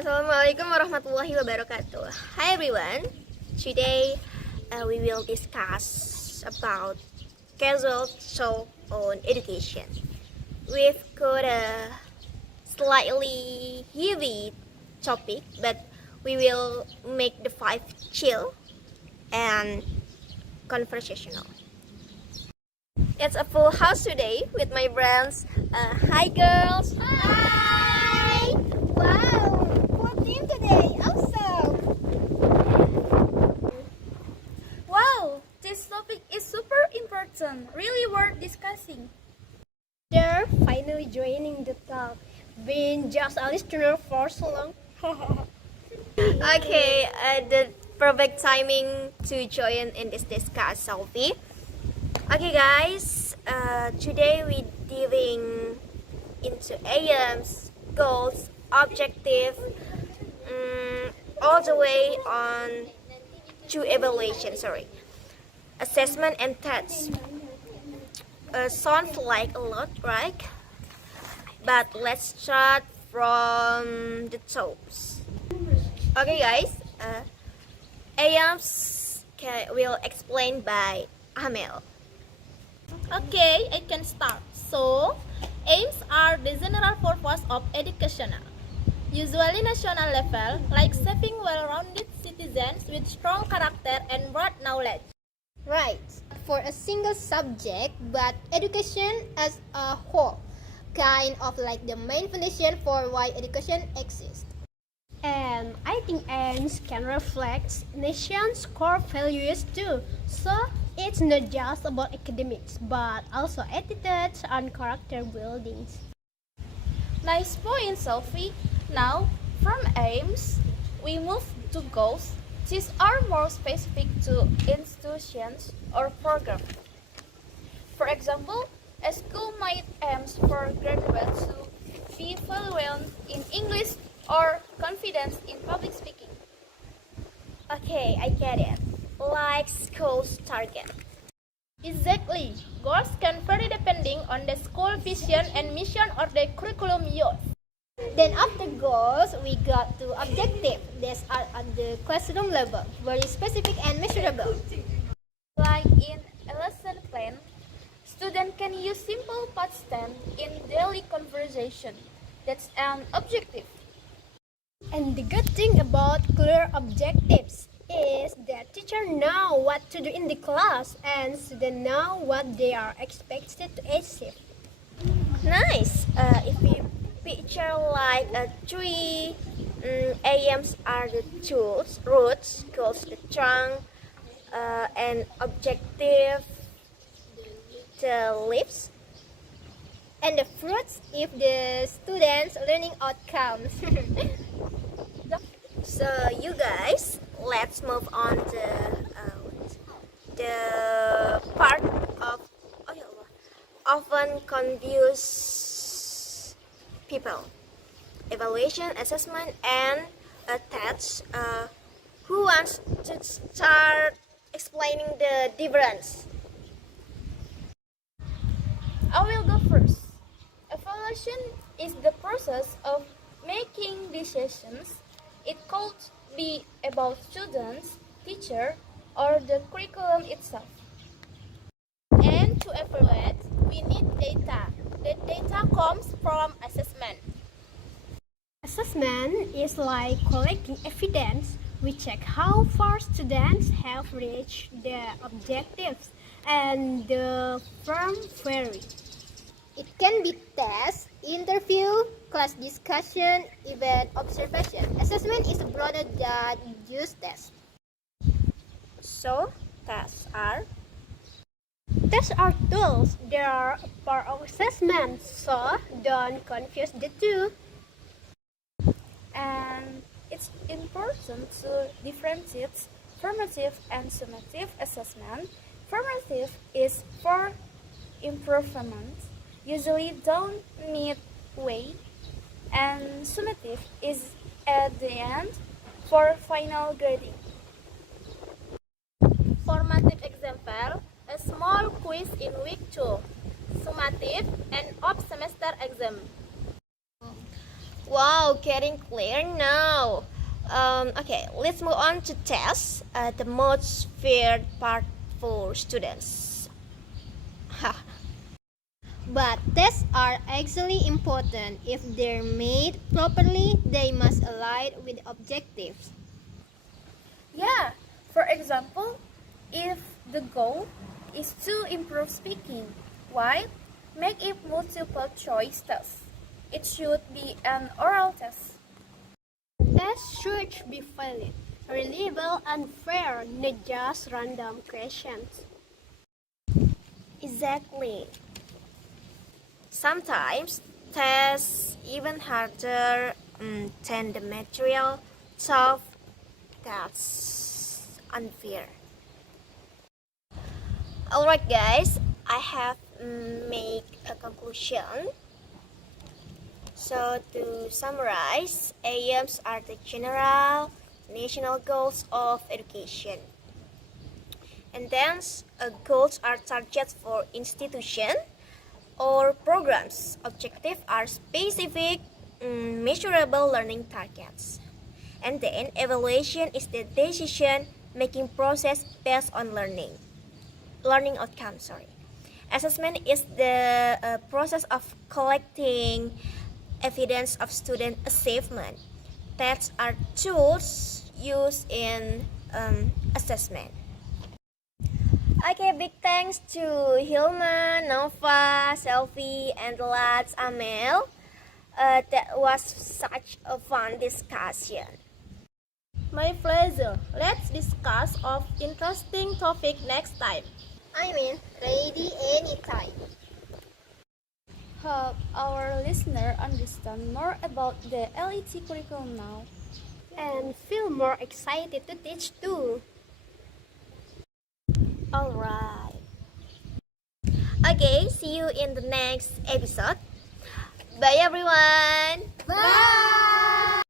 Assalamualaikum warahmatullahi wabarakatuh. Hi everyone. Today we will discuss about casual talk on education. We've got a slightly heavy topic, but we will make the vibe chill and conversational. It's a full house today with my friends. Hi girls. Hi! Wow! Full team today! Awesome! Wow, this topic is super important, really worth discussing. They're finally joining the talk. Been just a listener for so long. Okay, the perfect timing to join in this discuss, Sophie. Okay, guys, today we're diving into aims, goals, objective, all the way on to evaluation. Assessment and tests. Sounds like a lot, right? But let's start from the tops. Okay, guys, aims will explain by Amel. Okay, I can start. So, aims are the general purpose of education, usually national level, like shaping well-rounded citizens with strong character and broad knowledge. Right, for a single subject, but education as a whole, kind of like the main foundation for why education exists. And I think aims can reflect nation's core values too. So it's not just about academics, but also attitudes and character buildings. Nice point, Sophie. Now, from aims, we move to goals. These are more specific to institutions or programs. For example, a school might aim for graduates to be fluent in English or confident in public speaking. Okay, I get it. Like school's target. Exactly. Goals can vary depending on the school vision and mission or the curriculum used. Then after goals, we got to objective. These are at the classroom level, very specific and measurable. Like in a lesson plan, students can use simple past tense in daily conversation. That's an objective. And the good thing about clear objectives is that teacher know what to do in the class and students know what they are expected to achieve. Nice. If we picture like a tree, aims are the tools, roots, goals the trunk, and objective the leaves. And the fruits if the students' learning outcomes. So you guys, let's move on to the part of often confuse people: evaluation, assessment, and tests. Who wants to start explaining the difference? I will go first. Evaluation is the process of making decisions. It could be about students, teacher, or the curriculum itself. And to evaluate, we need data. The data comes from assessment. Assessment is like collecting evidence. We check how far students have reached their objectives and the firm vary. It can be test, interview, class discussion, even observation. Assessment is broader than just test. So tests are Tests are tools. They are a part of assessment, so don't confuse the two. And it's important to differentiate formative and summative assessment. Formative is for improvement, usually done midway, and summative is at the end for final grading. Formative example, a small quiz in week 2, summative, and of semester exam. Wow, getting clear now. Okay, let's move on to tests, the most feared part for students. But tests are actually important. If they're made properly, they must align with objectives. Yeah, for example, if the goal is to improve speaking, why make it multiple choice test? It should be an oral test. Tests should be valid, reliable, and fair, not just random questions. Exactly. Sometimes tests even harder than the material tough. That's unfair. Alright guys, I have make a conclusion. So to summarize, aims are the general national goals of education. And then goals are targets for institution or programs. Objectives are specific, measurable learning targets. And then evaluation is the decision making process based on learning outcome. Assessment is the process of collecting evidence of student achievement. Tests are tools used in assessment. Okay, big thanks to Hilma, Nova, Selfie, and Lats Amel. That was such a fun discussion. My pleasure. Let's discuss of interesting topic next time. I mean, ready anytime. Hope our listener understand more about the LET curriculum now. And feel more excited to teach too. Alright. Okay, see you in the next episode. Bye everyone. Bye!